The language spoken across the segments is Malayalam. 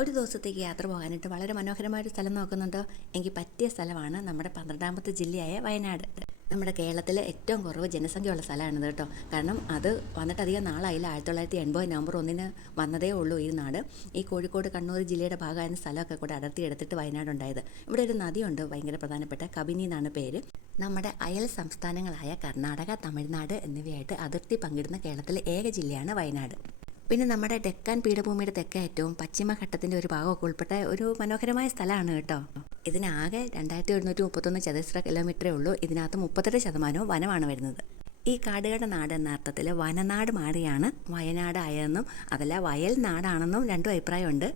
ഒരു ദിവസത്തേക്ക് യാത്ര പോകാനായിട്ട് വളരെ മനോഹരമായൊരു സ്ഥലം നോക്കുന്നുണ്ടോ? എങ്കിൽ പറ്റിയ സ്ഥലമാണ് നമ്മുടെ 12ാമത്തെ ജില്ലയായ വയനാട്. നമ്മുടെ കേരളത്തിൽ ഏറ്റവും കുറവ് ജനസംഖ്യയുള്ള സ്ഥലമാണിത് കേട്ടോ. കാരണം അത് വന്നിട്ട് അധികം നാളായില്ല. 1980 നവംബർ 1 വന്നതേ ഉള്ളൂ ഈ നാട്. ഈ കോഴിക്കോട് കണ്ണൂർ ജില്ലയുടെ ഭാഗമായിരുന്ന സ്ഥലമൊക്കെ കൂടെ അടർത്തി എടുത്തിട്ട് വയനാടുണ്ടായത്. ഇവിടെ ഒരു നദിയുണ്ട്, ഭയങ്കര പ്രധാനപ്പെട്ട കബിനി എന്നാണ് പേര്. നമ്മുടെ അയൽ സംസ്ഥാനങ്ങളായ കർണാടക, തമിഴ്നാട് എന്നിവയായിട്ട് അതിർത്തി പങ്കിടുന്ന കേരളത്തിലെ ഏക ജില്ലയാണ് വയനാട്. പിന്നെ നമ്മുടെ ഡെക്കാൻ പീഠഭൂമിയുടെ തെക്കേറ്റവും പശ്ചിമഘട്ടത്തിൻ്റെ ഒരു ഭാഗമൊക്കെ ഉൾപ്പെട്ട ഒരു മനോഹരമായ സ്ഥലമാണ് കേട്ടോ. ഇതിനാകെ 2731 ചതുരശ്ര കിലോമീറ്ററേ ഉള്ളൂ. ഇതിനകത്ത് 38% വനമാണ് വരുന്നത്. ഈ കാടുകളുടെ നാട് എന്ന അർത്ഥത്തിൽ വനനാട് മാറിയാണ് വയനാട് ആയതെന്നും അതല്ല വയൽ നാടാണെന്നും രണ്ടും അഭിപ്രായമുണ്ട്.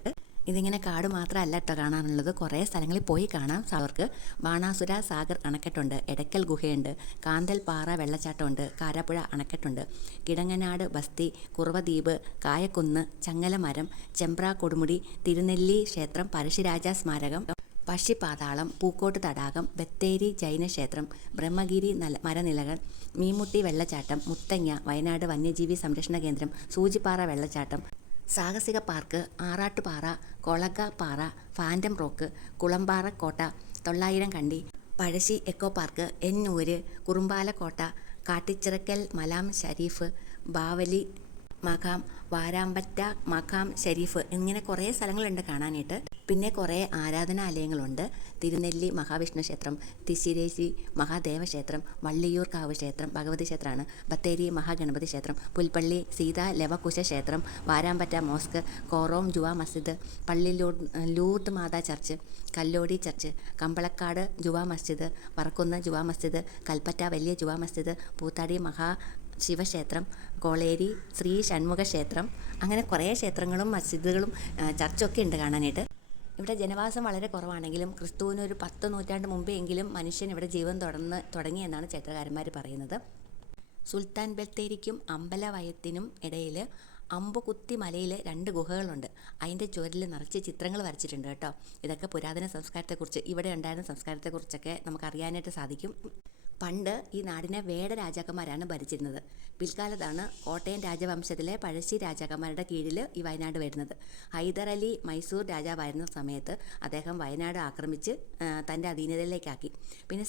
ഇതിങ്ങനെ കാട് മാത്രമല്ല കേട്ടോ കാണാനുള്ളത്, കുറേ സ്ഥലങ്ങളിൽ പോയി കാണാം. അവർക്ക് ബാണാസുര സാഗർ അണക്കെട്ടുണ്ട്, എടക്കൽ ഗുഹയുണ്ട്, കാന്തൽ പാറ വെള്ളച്ചാട്ടമുണ്ട്, കാരാപ്പുഴ അണക്കെട്ടുണ്ട്, കിടങ്ങനാട് ബസ്തി, കുറുവദ്വീപ്, കായക്കുന്ന്, ചങ്ങലമരം, ചെമ്പ്ര കൊടുമുടി, തിരുനെല്ലി ക്ഷേത്രം, പഴശ്ശിരാജ സ്മാരകം, പക്ഷിപ്പാതാളം, പൂക്കോട്ട് തടാകം, ബത്തേരി ജൈനക്ഷേത്രം, ബ്രഹ്മഗിരി മരനിലകൾ, മീൻമുട്ടി വെള്ളച്ചാട്ടം, മുത്തങ്ങ, വയനാട് വന്യജീവി സംരക്ഷണ കേന്ദ്രം, സൂചിപ്പാറ വെള്ളച്ചാട്ടം, സാഹസിക പാർക്ക്, ആറാട്ടുപാറ, കൊളഗപ്പാറ, ഫാൻറ്റം റോക്ക്, കുളമ്പാറ കോട്ട, 900 കണ്ടി, പഴശ്ശി എക്കോ പാർക്ക്, എന്നൂര്, കുറുമ്പാലക്കോട്ട, കാട്ടിച്ചിറക്കൽ മലാം ഷരീഫ്, ബാവലി മഖാം, വാരാമ്പറ്റ മഖാം ഷരീഫ്, ഇങ്ങനെ കുറേ സ്ഥലങ്ങളുണ്ട് കാണാനായിട്ട്. പിന്നെ കുറേ ആരാധനാലയങ്ങളുണ്ട്. തിരുനെല്ലി മഹാവിഷ്ണു ക്ഷേത്രം, തിശ്ശിരേശി മഹാദേവ ക്ഷേത്രം, വള്ളിയൂർ കാവ് ക്ഷേത്രം ഭഗവതി ക്ഷേത്രമാണ്, ബത്തേരി മഹാഗണപതി ക്ഷേത്രം, പുൽപ്പള്ളി സീതാ ലവകുശ ക്ഷേത്രം, വാരാമ്പറ്റ മോസ്ക്, കോറോം ജുവാ മസ്ജിദ്, പള്ളി ലൂർദ് മാതാ ചർച്ച്, കല്ലോടി ചർച്ച്, കമ്പളക്കാട് ജുവാ മസ്ജിദ്, പറക്കുന്ന് ജുവാ മസ്ജിദ്, കൽപ്പറ്റ വലിയ ജുവാ മസ്ജിദ്, പൂത്താടി ശിവക്ഷേത്രം, കോളേരി ശ്രീ ഷൺമുഖ ക്ഷേത്രം, അങ്ങനെ കുറേ ക്ഷേത്രങ്ങളും മസ്ജിദുകളും ചർച്ചൊക്കെ ഉണ്ട് കാണാനായിട്ട്. ഇവിടെ ജനവാസം വളരെ കുറവാണെങ്കിലും ക്രിസ്തുവിന് ഒരു 10 നൂറ്റാണ്ട് മുമ്പെങ്കിലും മനുഷ്യൻ ഇവിടെ ജീവൻ തുടങ്ങിയെന്നാണ് ചരിത്രകാരന്മാർ പറയുന്നത്. സുൽത്താൻ ബത്തേരിക്കും അമ്പലവയത്തിനും ഇടയിൽ അമ്പുകുത്തി മലയിൽ 2 ഗുഹകളുണ്ട്. അതിൻ്റെ ചുവരിൽ നിറച്ച് ചിത്രങ്ങൾ വരച്ചിട്ടുണ്ട് കേട്ടോ. ഇതൊക്കെ പുരാതന സംസ്കാരത്തെക്കുറിച്ച്, ഇവിടെ ഉണ്ടായിരുന്ന സംസ്കാരത്തെക്കുറിച്ചൊക്കെ നമുക്ക് അറിയാനായിട്ട് സാധിക്കും. പണ്ട് ഈ നാടിനെ വേട രാജാക്കന്മാരാണ് ഭരിച്ചിരുന്നത്. പിൽക്കാലത്താണ് കോട്ടയം രാജവംശത്തിലെ പഴശ്ശി രാജാക്കന്മാരുടെ കീഴിൽ ഈ വയനാട് വരുന്നത്. ഹൈദർ അലി മൈസൂർ രാജാവായിരുന്ന സമയത്ത് അദ്ദേഹം വയനാട് ആക്രമിച്ച് തൻ്റെ അധീനതയിലേക്കാക്കി. പിന്നെ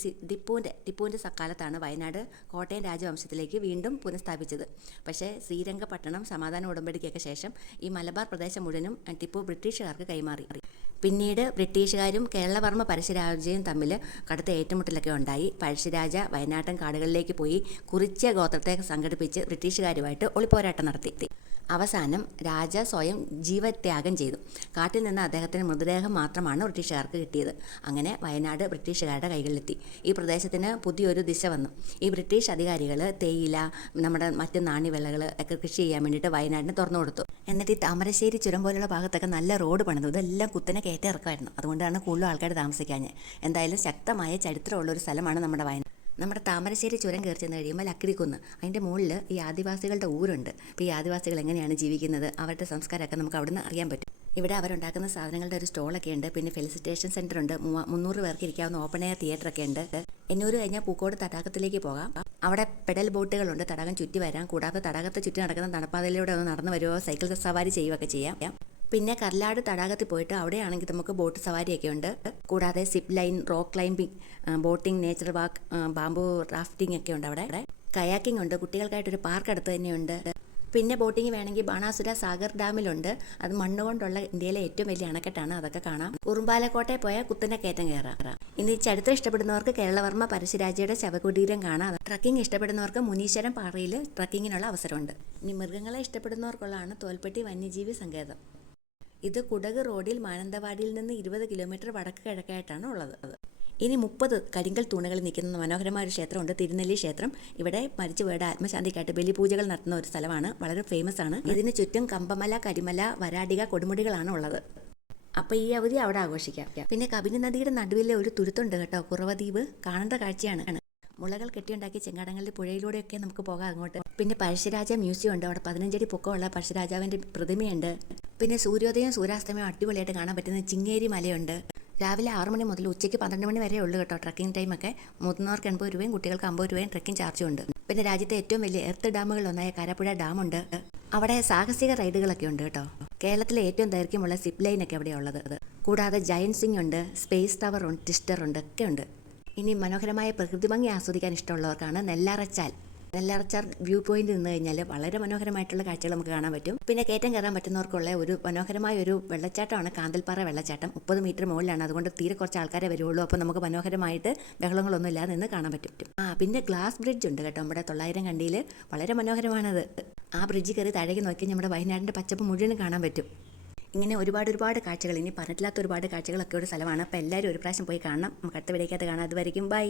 ടിപ്പുവിൻ്റെ സക്കാലത്താണ് വയനാട് കോട്ടയം രാജവംശത്തിലേക്ക് വീണ്ടും പുനഃസ്ഥാപിച്ചത്. പക്ഷേ ശ്രീരംഗപട്ടണം സമാധാന ഉടമ്പടിക്കൊക്കെ ശേഷം ഈ മലബാർ പ്രദേശം മുഴുവനും ടിപ്പു ബ്രിട്ടീഷുകാർക്ക് കൈമാറി. പിന്നീട് ബ്രിട്ടീഷുകാരും കേരളവർമ്മ പഴശ്ശിരാജയും തമ്മിൽ കടുത്ത ഏറ്റുമുട്ടലൊക്കെ ഉണ്ടായി. പഴശ്ശിരാജ വയനാട്ടൻ കാടുകളിലേക്ക് പോയി കുറിച്യ ഗോത്രത്തെ സംഘടിപ്പിച്ച് ബ്രിട്ടീഷുകാരുമായിട്ട് ഒളിപ്പോരാട്ടം നടത്തി. അവസാനം രാജ സ്വയം ജീവത്യാഗം ചെയ്തു. കാട്ടിൽ നിന്ന് അദ്ദേഹത്തിന് മൃതദേഹം മാത്രമാണ് ബ്രിട്ടീഷുകാർക്ക് കിട്ടിയത്. അങ്ങനെ വയനാട് ബ്രിട്ടീഷുകാരുടെ കൈകളിലെത്തി. ഈ പ്രദേശത്തിന് പുതിയൊരു ദിശ വന്നു. ഈ ബ്രിട്ടീഷ് അധികാരികൾ തേയില, നമ്മുടെ മറ്റ് നാണ്യവിളകൾ ഒക്കെ കൃഷി ചെയ്യാൻ വേണ്ടിയിട്ട് വയനാടിന് തുറന്നു കൊടുത്തു. എന്നിട്ട് ഈ താമരശ്ശേരി ചുരം പോലുള്ള ഭാഗത്തൊക്കെ നല്ല റോഡ് പണിതു. ഇതെല്ലാം കുത്തനെ കയറ്റിറക്കമായിരുന്നു. അതുകൊണ്ടാണ് കൂടുതൽ ആൾക്കാർ താമസിക്കാഞ്ഞത്. എന്തായാലും ശക്തമായ ചരിത്രമുള്ള ഒരു സ്ഥലമാണ് നമ്മുടെ വയനാട്. നമ്മുടെ താമരശ്ശേരി ചുരം കയറി ചെന്ന് കഴിയുമ്പോൾ ലക്കിടിക്കുന്ന്, അതിൻ്റെ മുകളിൽ ഈ ആദിവാസികളുടെ ഊരുണ്ട്. അപ്പോൾ ഈ ആദിവാസികൾ എങ്ങനെയാണ് ജീവിക്കുന്നത്, അവരുടെ സംസ്കാരമൊക്കെ നമുക്ക് അവിടെ നിന്ന് അറിയാൻ പറ്റും. ഇവിടെ അവരുണ്ടാക്കുന്ന സാധനങ്ങളുടെ ഒരു സ്റ്റോളൊക്കെ ഉണ്ട്. പിന്നെ ഫെലിസിറ്റേഷൻ സെൻ്റർ ഉണ്ട്. 300 പേർക്ക് ഇരിക്കാവുന്ന ഓപ്പൺ എയർ തിയേറ്ററൊക്കെ ഉണ്ട്. എന്നൂര് കഴിഞ്ഞാൽ പൂക്കോട് തടാകത്തിലേക്ക് പോകാം. അവിടെ പെഡൽ ബോട്ടുകളുണ്ട്, തടാകം ചുറ്റി വരാം. കൂടാതെ തടാകത്തെ ചുറ്റി നടക്കുന്ന നടപ്പാതയിലൂടെ ഒന്ന് നടന്നു വരുമോ, സൈക്കിൾ സവാരി ചെയ്യുകയൊക്കെ ചെയ്യാം. പിന്നെ കർലാട് തടാകത്തിൽ പോയിട്ട് അവിടെയാണെങ്കിൽ നമുക്ക് ബോട്ട് സവാരിയൊക്കെ ഉണ്ട്. കൂടാതെ zip line, rock climbing, boating, nature walk, bamboo rafting ഒക്കെ ഉണ്ട്. അവിടെ കയാക്കിംഗ് ഉണ്ട്. കുട്ടികൾക്കായിട്ടൊരു പാർക്ക് അടുത്ത് തന്നെയുണ്ട്. പിന്നെ ബോട്ടിംഗ് വേണമെങ്കിൽ ബാണാസുര സാഗർ ഡാമിലുണ്ട്. അത് മണ്ണുകൊണ്ടുള്ള ഇന്ത്യയിലെ ഏറ്റവും വലിയ അണക്കെട്ടാണ്, അതൊക്കെ കാണാം. കുറുമ്പാലക്കോട്ടയിൽ പോയാൽ കുത്തനെ കയറ്റം കയറാം. ഇനി ചരിത്രം ഇഷ്ടപ്പെടുന്നവർക്ക് കേരളവർമ്മ പരശുരാജയുടെ ശവകുടീരം കാണാം. ട്രക്കിംഗ് ഇഷ്ടപ്പെടുന്നവർക്ക് മുനീശ്വരം പാറയിൽ ട്രക്കിങ്ങിനുള്ള അവസരമുണ്ട്. ഇനി മൃഗങ്ങളെ ഇഷ്ടപ്പെടുന്നവർക്കുള്ളതാണ് തോൽപ്പെട്ടി വന്യജീവി സങ്കേതം. ഇത് കുടക് റോഡിൽ മാനന്തവാടിയിൽ നിന്ന് 20 കിലോമീറ്റർ വടക്ക് കിഴക്കായിട്ടാണ് ഉള്ളത്. ഇനി 30 കരിങ്കൽ തൂണുകളിൽ നിൽക്കുന്ന മനോഹരമായ ഒരു ക്ഷേത്രമുണ്ട്, തിരുനെല്ലി ക്ഷേത്രം. ഇവിടെ മരിച്ചുപോയുടെ ആത്മശാന്തിക്കായിട്ട് ബലിപൂജകൾ നടത്തുന്ന ഒരു സ്ഥലമാണ്, വളരെ ഫേമസ് ആണ്. ഇതിന് ചുറ്റും കമ്പമല, കരിമല, വരാടിക, കൊടുമുടികളാണ് ഉള്ളത്. അപ്പോൾ ഈ അവധി അവിടെ ആഘോഷിക്കാം. പിന്നെ കബിനി നദിയുടെ നടുവിലെ ഒരു തുരുത്തുണ്ട് കേട്ടോ, കുറുവദ്വീപ്. കാണേണ്ട കാഴ്ചയാണ്. മുളകൾ കെട്ടിയുണ്ടാക്കി ചെങ്കാടങ്ങളിൽ പുഴയിലൂടെയൊക്കെ നമുക്ക് പോകാം അങ്ങോട്ട്. പിന്നെ പഴശ്ശിരാജ മ്യൂസിയം ഉണ്ട്. അവിടെ 15 അടി പൊക്കമുള്ള പഴശ്ശിരാജാവിൻ്റെ പ്രതിമയുണ്ട്. പിന്നെ സൂര്യോദയം സൂര്യാസ്തമയം അടിപൊളിയായിട്ട് കാണാൻ പറ്റുന്ന ചിങ്ങേരി മലയുണ്ട്. രാവിലെ 6 മണി മുതൽ ഉച്ചയ്ക്ക് 12 മണി വരെ ഉള്ളൂ കേട്ടോ ട്രക്കിംഗ് ടൈമൊക്കെ. മുതിർന്നവർക്ക് 80 രൂപയും കുട്ടികൾക്ക് 50 രൂപയും ട്രക്കിംഗ് ചാർജും ഉണ്ട്. പിന്നെ രാജ്യത്തെ ഏറ്റവും വലിയ എർത്ത് ഡാമുകളിലൊന്നായ കാരാപ്പുഴ ഡാമുണ്ട്. അവിടെ സാഹസിക റൈഡുകളൊക്കെ ഉണ്ട് കേട്ടോ. കേരളത്തിലെ ഏറ്റവും ദൈർഘ്യമുള്ള സിപ്പ് ലൈനൊക്കെ അവിടെയാണ് ഉള്ളത്. കൂടാതെ ജയൻറ്റ് സ്വിംഗ് ഉണ്ട്, സ്പേസ് ടവർ ഉണ്ട്, ട്വിസ്റ്റർ ഉണ്ട്, ഒക്കെ ഉണ്ട്. ഇനി മനോഹരമായ പ്രകൃതി ഭംഗി ആസ്വദിക്കാൻ ഇഷ്ടമുള്ളവർക്കാണ് നെല്ലാറച്ചാൽ വ്യൂ പോയിന്റ് നിന്ന് കഴിഞ്ഞാൽ വളരെ മനോഹരമായിട്ടുള്ള കാഴ്ചകൾ നമുക്ക് കാണാൻ പറ്റും. പിന്നെ കയറ്റം കയറാൻ പറ്റുന്നവർക്കുള്ള ഒരു മനോഹരമായ ഒരു വെള്ളച്ചാട്ടമാണ് കാന്തൽപ്പാറ വെള്ളച്ചാട്ടം. 30 മീറ്റർ മുകളിലാണ്, അതുകൊണ്ട് തീരെ കുറച്ച് ആൾക്കാരെ വരുള്ളൂ. അപ്പോൾ നമുക്ക് മനോഹരമായിട്ട് ബഹളങ്ങളൊന്നും ഇല്ലാതെ നിന്ന് കാണാൻ പറ്റും. പിന്നെ ഗ്ലാസ് ബ്രിഡ്ജ് ഉണ്ട് കേട്ടോ, നമ്മുടെ 900 കണ്ടിയിൽ. വളരെ മനോഹരമാണത്. ആ ബ്രിഡ്ജ് കയറി താഴേക്ക് നോക്കി നമ്മുടെ വയനാടിൻ്റെ പച്ചപ്പ് മുഴുവൻ കാണാൻ പറ്റും. ഇങ്ങനെ ഒരുപാട് കാഴ്ചകൾ, ഇനി പറഞ്ഞിട്ടില്ലാത്ത ഒരുപാട് കാഴ്ചകളൊക്കെ ഒരു സ്ഥലമാണ്. അപ്പോൾ എല്ലാവരും ഒരു പ്രാവശ്യം പോയി കാണണം. നമുക്ക് അടുത്ത വീഡിയോക്കകത്ത് കാണാം. അതുവരെയും ബൈ.